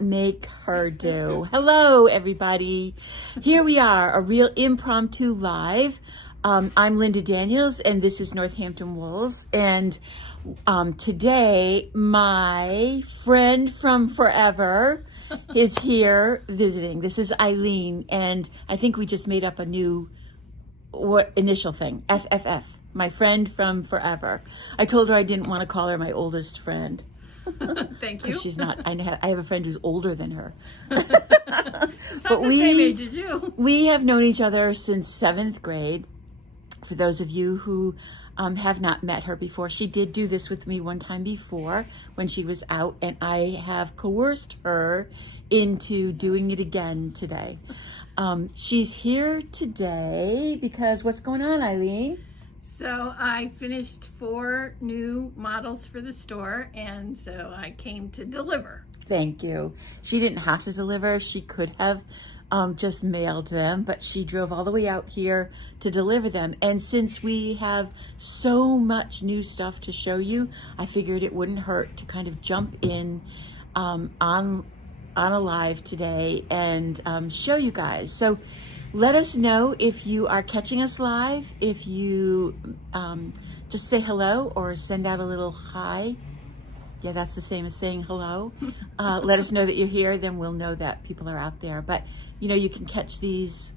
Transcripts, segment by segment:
Make her do. Hello, everybody. Here we are, a real impromptu live. I'm Linda Daniels, and this is Northampton Wools. And today, my friend from forever is here visiting. This is Eileen, and I think we just made up a new initial thing, FFF, my friend from forever. I told her I didn't want to call her my oldest friend. Thank you. She's not. I have a friend who's older than her. It's not the same age as you. We have known each other since 7th grade. For those of you who have not met her before, she did do this with me one time before when she was out, and I have coerced her into doing it again today. She's here today because what's going on, Eileen? So I finished 4 new models for the store, and so I came to deliver. Thank you. She didn't have to deliver. She could have just mailed them, but she drove all the way out here to deliver them. And since we have so much new stuff to show you, I figured it wouldn't hurt to kind of jump in on a live today and show you guys. So let us know if you are catching us live, if you just say hello or send out a little hi. Yeah, that's the same as saying hello. Let us know that you're here, then we'll know that people are out there. But, you know, you can catch these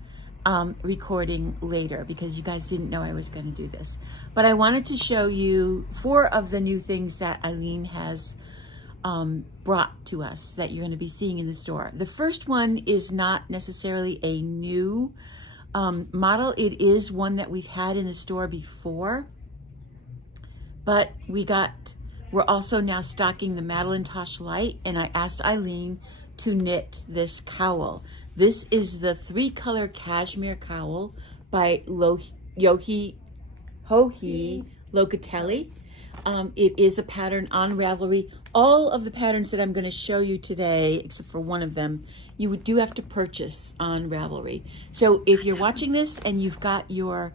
recording later because you guys didn't know I was going to do this. But I wanted to show you 4 of the new things that Eileen has brought to us that you're going to be seeing in the store. The first one is not necessarily a new model. It is one that we've had in the store before, but we're also now stocking the Madeleine Tosh Light, and I asked Eileen to knit this cowl. This is the 3-color cashmere cowl by Hohi Locatelli. It is a pattern on Ravelry. All of the patterns that I'm going to show you today, except for one of them, you do have to purchase on Ravelry. So if you're watching this and you've got your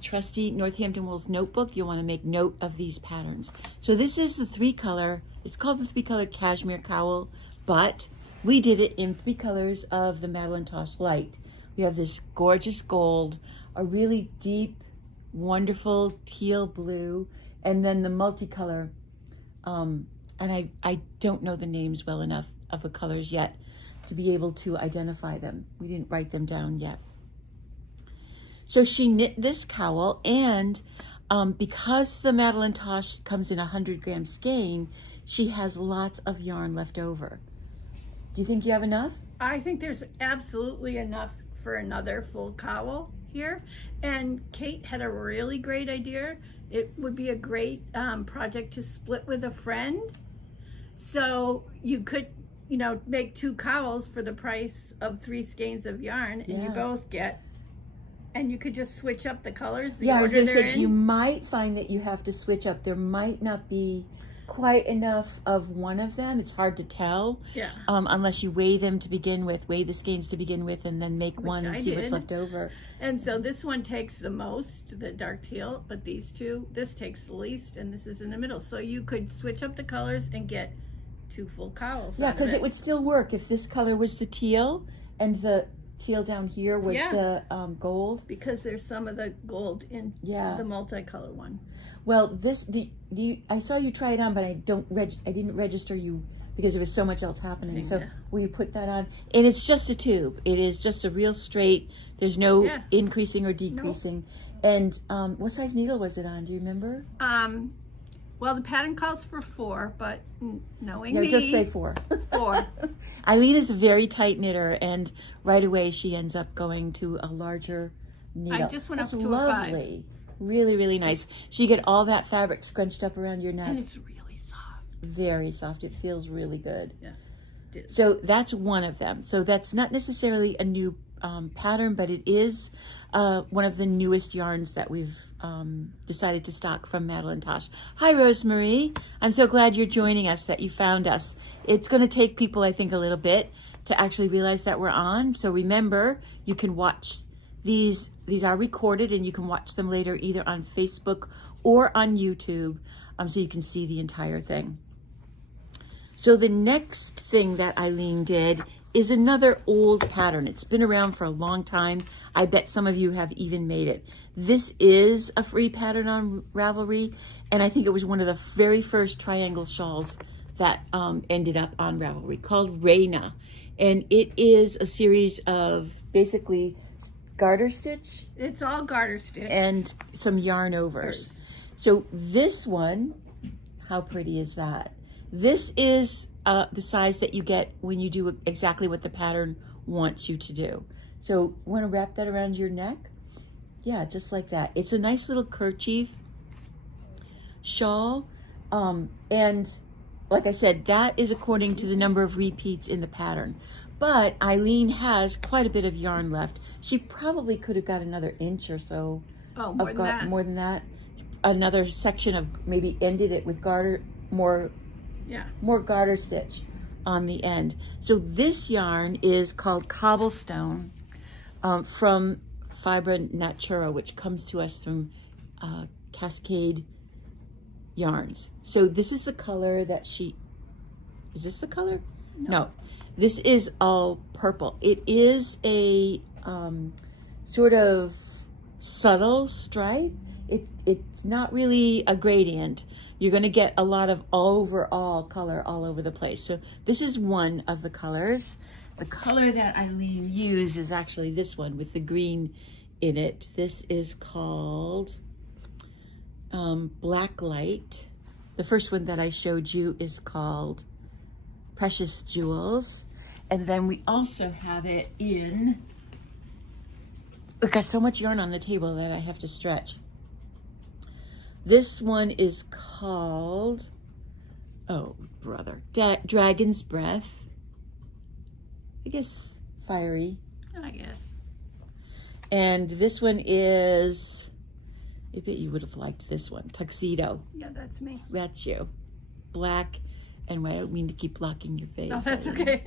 trusty Northampton Wools notebook, you'll want to make note of these patterns. So this is the 3-color, it's called the 3-color cashmere cowl, but we did it in 3 colors of the Madeleine Tosh Light. We have this gorgeous gold, a really deep, wonderful teal blue, and then the multicolor, and I don't know the names well enough of the colors yet to be able to identify them. We didn't write them down yet. So she knit this cowl, and because the Madeleine Tosh comes in a 100-gram skein, she has lots of yarn left over. Do you think you have enough? I think there's absolutely enough for another full cowl here. And Kate had a really great idea. It would be a great project to split with a friend. So you could, you know, make 2 cowls for the price of 3 skeins of yarn, and you both get, and you could just switch up the colors. Yeah, I was going to say, you might find that you have to switch up. There might not be quite enough of one of them. It's hard to tell. Yeah. Unless you weigh them to begin with, weigh the skeins to begin with, and then make one and see what's left over. And so this one takes the most, the dark teal, but these 2, this takes the least, and this is in the middle. So you could switch up the colors and get 2 full cowls. Yeah, because it would still work if this color was the teal and the teal down here was the gold. Because there's some of the gold in the multicolor one. Well, this I saw you try it on, but I didn't register you because there was so much else happening. So will you put that on? And it's just a tube. It is just a real straight. There's no increasing or decreasing. Nope. And what size needle was it on? Do you remember? Well, the pattern calls for 4, but knowing me, just say 4. 4. Eileen is a very tight knitter, and right away she ends up going to a larger needle. I just went up to lovely. a 5. Really, really nice. So you get all that fabric scrunched up around your neck. And it's really soft. Very soft. It feels really good. Yeah. It is. So that's one of them. So that's not necessarily a new pattern, but it is one of the newest yarns that we've decided to stock from Madeleine Tosh. Hi, Rosemary. I'm so glad you're joining us, that you found us. It's going to take people, I think, a little bit to actually realize that we're on. So remember, you can watch these are recorded, and you can watch them later either on Facebook or on YouTube, so you can see the entire thing. So the next thing that Eileen did is another old pattern. It's been around for a long time. I bet some of you have even made it. This is a free pattern on Ravelry, and I think it was one of the very first triangle shawls that ended up on Ravelry, called Reina. And it is a series of basically garter stitch. It's all garter stitch. And some yarn overs. So this one, how pretty is that? This is the size that you get when you do exactly what the pattern wants you to do. So want to wrap that around your neck? Yeah, just like that. It's a nice little kerchief shawl. And like I said, that is according to the number of repeats in the pattern. But Eileen has quite a bit of yarn left. She probably could have got another inch or so. Oh, more than that. Another section of maybe ended it with garter, more garter stitch on the end. So this yarn is called Cobblestone from Fibra Natura, which comes to us from Cascade Yarns. So this is the color that is this the color? No. This is all purple. It is a sort of subtle stripe. It's not really a gradient. You're going to get a lot of overall color all over the place. So this is one of the colors. The color that Eileen used is actually this one with the green in it. This is called Black Light. The first one that I showed you is called Precious Jewels. And then we also have it in, we've got so much yarn on the table that I have to stretch. This one is called, oh brother, Dragon's Breath. I guess fiery. I guess. And this one is, I bet you would have liked this one, Tuxedo. Yeah, that's me. That's you. Black and white. I don't mean to keep blocking your face. No, that's okay.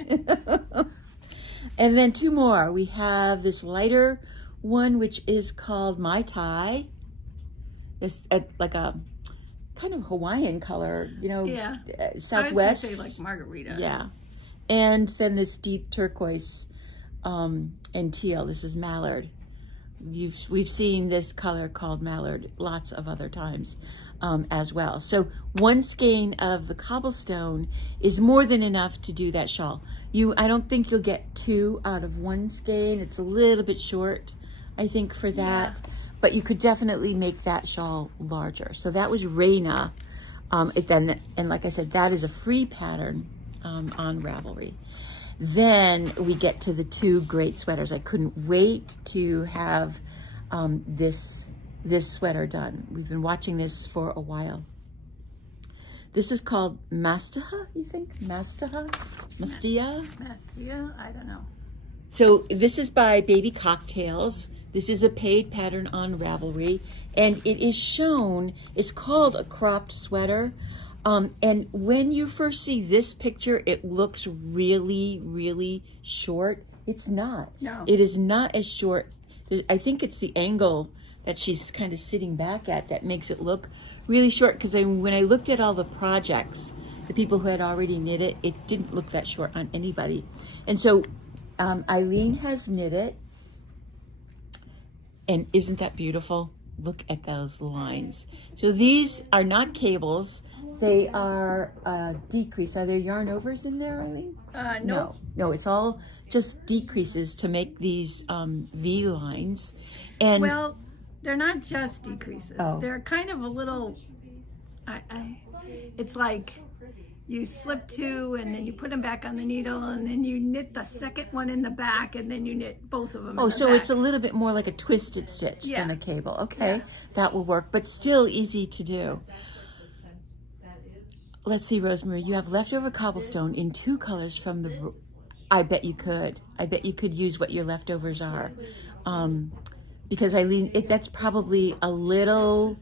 And then two more. We have this lighter one, which is called Mai Tai. It's like a kind of Hawaiian color, you know, Southwest. I was gonna say like margarita. Yeah. And then this deep turquoise and teal. This is Mallard. We've seen this color called Mallard lots of other times as well. So one skein of the Cobblestone is more than enough to do that shawl. I don't think you'll get two out of one skein. It's a little bit short, I think, for that. Yeah. But you could definitely make that shawl larger. So that was Reina. And like I said, that is a free pattern on Ravelry. Then we get to the two great sweaters. I couldn't wait to have this sweater done. We've been watching this for a while. This is called Mastaha, you think? Mastaha? Mastia? Mastia? I don't know. So this is by Baby Cocktails. This is a paid pattern on Ravelry, and it is shown, it's called a cropped sweater. And when you first see this picture, it looks really, really short. It's not. No. It is not as short. I think it's the angle that she's kind of sitting back at that makes it look really short, because when I looked at all the projects, the people who had already knit it, it didn't look that short on anybody. And so Eileen has knit it. And isn't that beautiful? Look at those lines. So these are not cables. They are decrease. Are there yarn overs in there, Eileen? No. No, it's all just decreases to make these V lines. And well, they're not just decreases. Oh. They're kind of a little, it's like you slip two and then you put them back on the needle and then you knit the second one in the back and then you knit both of them in the so back. It's a little bit more like a twisted stitch than a cable. Okay, that will work, but still easy to do. Let's see, Rosemary, you have leftover cobblestone in two colors from the, I bet you could. I bet you could use what your leftovers are. Because Eileen, that's probably a little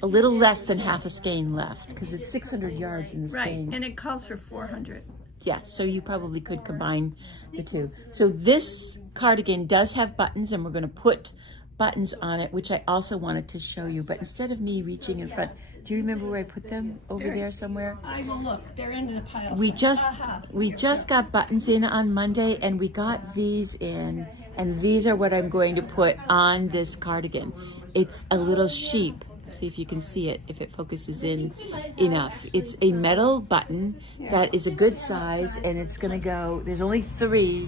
less than half a skein left, because it's 600 yards in the skein. Right, and it calls for 400. Yeah, so you probably could combine the two. So this cardigan does have buttons, and we're going to put buttons on it, which I also wanted to show you. But instead of me reaching in front Do you remember where I put them? Over there somewhere? I will look. They're in the pile. We Aha. just got buttons in on Monday, and we got these in, and these are what I'm going to put on this cardigan. It's a little sheep. See if you can see it, if it focuses in enough. It's a metal button that is a good size, and it's gonna go, there's only 3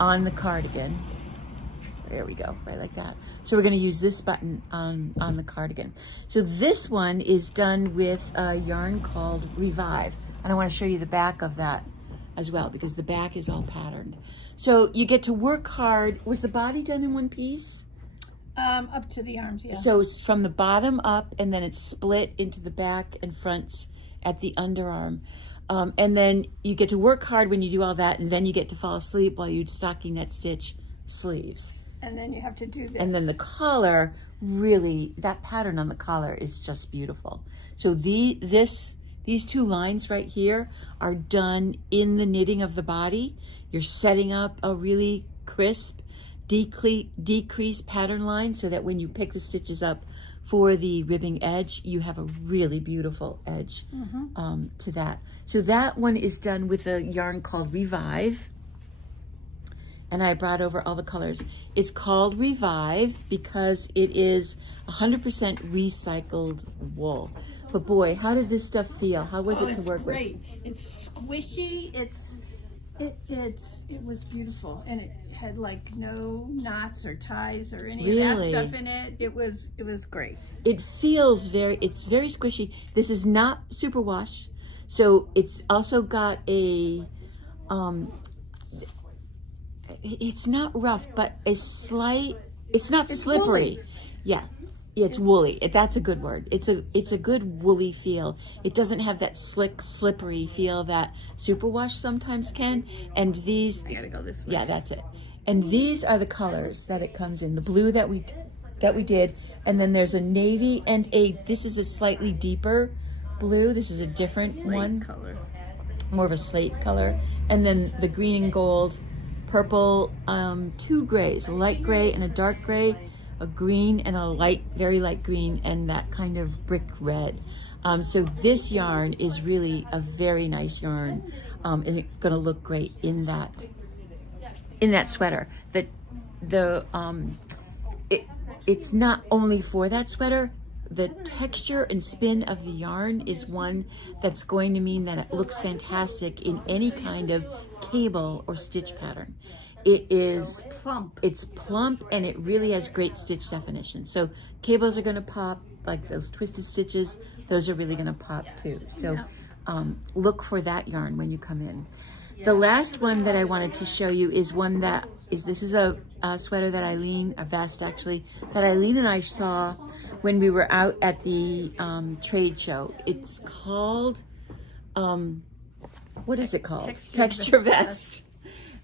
on the cardigan. There we go, right like that. So we're gonna use this button on the cardigan. So this one is done with a yarn called Revive. And I wanna show you the back of that as well, because the back is all patterned. So you get to work hard. Was the body done in one piece? Up to the arms, yeah. So it's from the bottom up, and then it's split into the back and fronts at the underarm. And then you get to work hard when you do all that, and then you get to fall asleep while you're stocking that stitch sleeves. And then you have to do this. And then the collar, really, that pattern on the collar is just beautiful. So these 2 lines right here are done in the knitting of the body. You're setting up a really crisp, decrease pattern line so that when you pick the stitches up for the ribbing edge, you have a really beautiful edge to that. So that one is done with a yarn called Revive. And I brought over all the colors. It's called Revive because it is 100% recycled wool. But boy, how did this stuff feel? How was it to work with? It's great. It's squishy. It was beautiful, and it had like no knots or ties or any of that stuff in it. It was great. It feels it's very squishy. This is not superwash, so it's also got a it's not rough, but a slight. It's not slippery. Woolly. Yeah, it's woolly. That's a good word. It's a good woolly feel. It doesn't have that slick, slippery feel that superwash sometimes can. And these, I gotta go this way. yeah, that's it. And these are the colors that it comes in. The blue that we did, and then there's a navy and this is a slightly deeper blue. This is a different one, color. more of a slate color, and then the green and gold, purple, 2 grays, a light gray and a dark gray, a green and a light, very light green, and that kind of brick red. So this yarn is really a very nice yarn. It's going to look great in that sweater. It's not only for that sweater. The texture and spin of the yarn is one that's going to mean that it looks fantastic in any kind of cable or stitch pattern. It is plump. It's plump, and it really has great stitch definition. So cables are going to pop, like those twisted stitches. Those are really going to pop too. So look for that yarn when you come in. The last one that I wanted to show you is one that this is a sweater that a vest actually, that Eileen and I saw when we were out at the trade show. It's called, what is it called? Texture vest.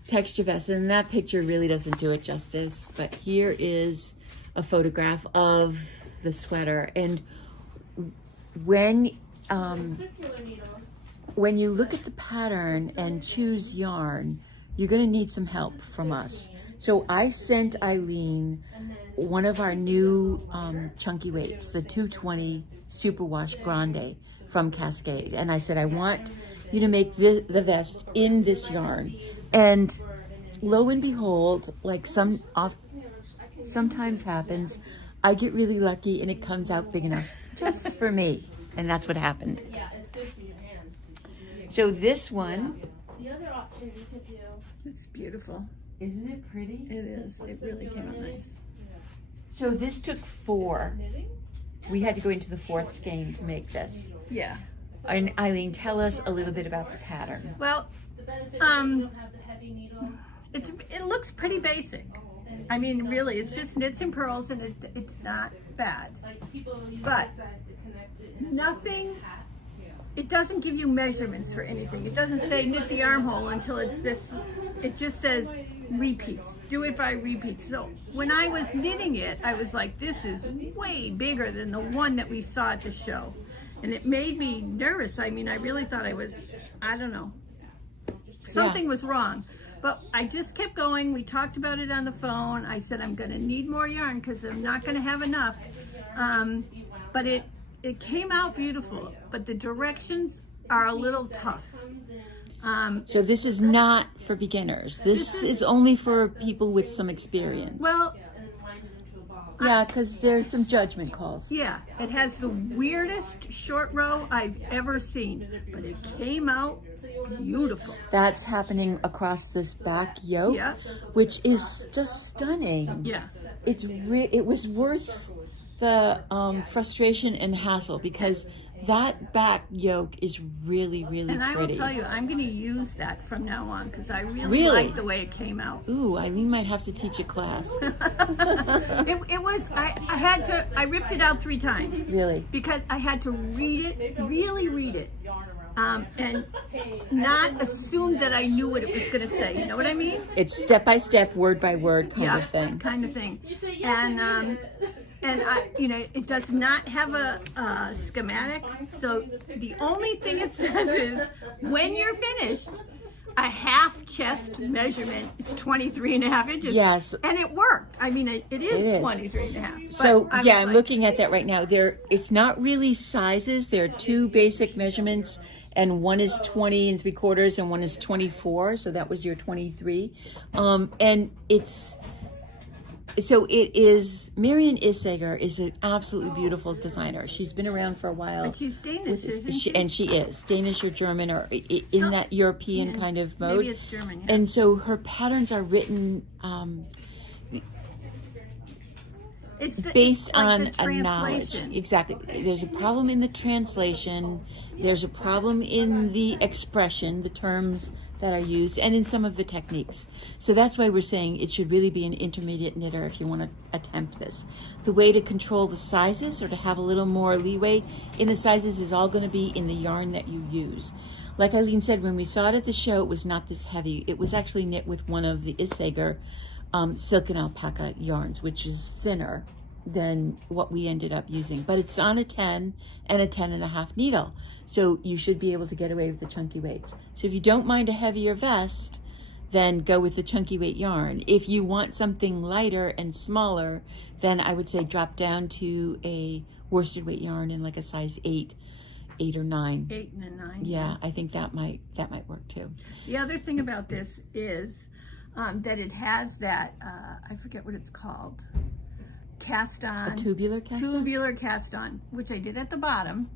Texture vest. And that picture really doesn't do it justice. But here is a photograph of the sweater. And when you look at the pattern and choose yarn, you're going to need some help from us. So I sent Eileen one of our new chunky weights, the 220 Superwash Grande from Cascade. And I said, I want you to make the vest in this yarn. And lo and behold, like sometimes happens, I get really lucky and it comes out big enough just for me. And that's what happened. So this one, It's beautiful. isn't it pretty? It is. It really came out nice. So this took 4. We had to go into the 4th skein to make this. Yeah. And Eileen, tell us a little bit about the pattern. Well, it looks pretty basic. I mean, really, it's just knits and purls, and it's not bad. But nothing. It doesn't give you measurements for anything. It doesn't say knit the armhole until it's this. It just says repeats. Do it by repeats. So when I was knitting it, I was like, this is way bigger than the one that we saw at the show. And it made me nervous. I mean, I really thought I don't know. Something was wrong. But I just kept going. We talked about it on the phone. I said, I'm going to need more yarn because I'm not going to have enough. But it came out beautiful, but the directions are a little tough. So this is not for beginners. This is only for people with some experience. Well, yeah, because there's some judgment calls. yeah, it has the weirdest short row I've ever seen, but it came out beautiful. That's happening across this back yoke, Yeah. which is just stunning. Yeah. It was worth the frustration and hassle because that back yoke is really, really And I pretty. will tell you, I'm going to use that from now on because I really Really? like the way it came out. Ooh, Eileen might have to teach a class. It was, I ripped it out 3 times. Really? Because I had to read it, really read it. And not assume that I knew what it was going to say. You know what I mean? It's step by step, word by word kind of thing. Kind of thing. And I, it does not have a schematic. So the only thing it says is when you're finished, a half chest measurement is 23 and a half inches. Yes. And it worked. I mean, it is 23 and a half. So yeah, I'm looking at that right now. It's not really sizes. There are 2 basic measurements, and one is 20 3/4 and one is 24. So that was your 23. And it is, Marian Issager is an absolutely beautiful designer. She's been around for a while. But she's Danish, isn't she? And she is. Danish or German or in that European kind of mode. Maybe it's German, yeah. And so her patterns are written based on a knowledge. Exactly. There's a problem in the translation. There's a problem in the expression, the terms that are used, and in some of the techniques. So that's why we're saying it should really be an intermediate knitter if you want to attempt this. The way to control the sizes or to have a little more leeway in the sizes is all going to be in the yarn that you use. Like Eileen said, when we saw it at the show, it was not this heavy. It was actually knit with one of the Issager silk and alpaca yarns, which is thinner than what we ended up using, but it's on a 10 and a 10.5 needle, so you should be able to get away with the chunky weights. So if you don't mind a heavier vest, then go with the chunky weight yarn. If you want something lighter and smaller, then I would say drop down to a worsted weight yarn in like a size 8 or 9. 8 and a 9. Yeah, I think that might work too. The other thing about this is that it has that I forget what it's called. Cast on. A tubular cast on? Tubular cast on, which I did at the bottom,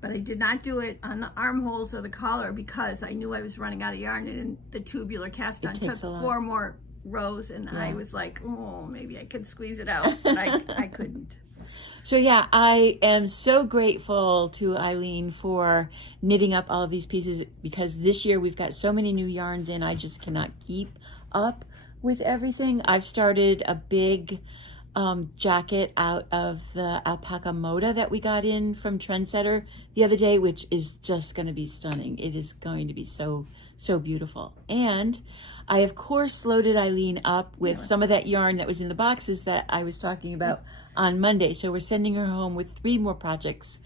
but I did not do it on the armholes or the collar because I knew I was running out of yarn, and the tubular cast on took 4 more rows, and I was like, oh, maybe I could squeeze it out, but I couldn't. So yeah, I am so grateful to Eileen for knitting up all of these pieces because this year we've got so many new yarns in, I just cannot keep up with everything. I've started a big jacket out of the alpaca moda that we got in from Trendsetter the other day, which is just going to be stunning. It is going to be so beautiful. And I of course loaded Eileen up with some of that yarn that was in the boxes that I was talking about on Monday. So we're sending her home with 3 more projects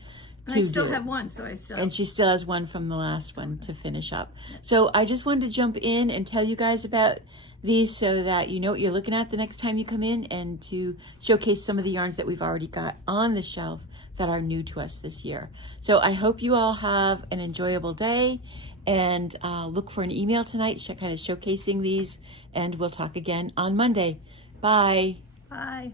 to do. I still have one, so and she still has one from the last one to finish up. So I just wanted to jump in and tell you guys about these so that you know what you're looking at the next time you come in, and to showcase some of the yarns that we've already got on the shelf that are new to us this year. So I hope you all have an enjoyable day, and look for an email tonight kind of showcasing these, and we'll talk again on Monday. Bye. Bye.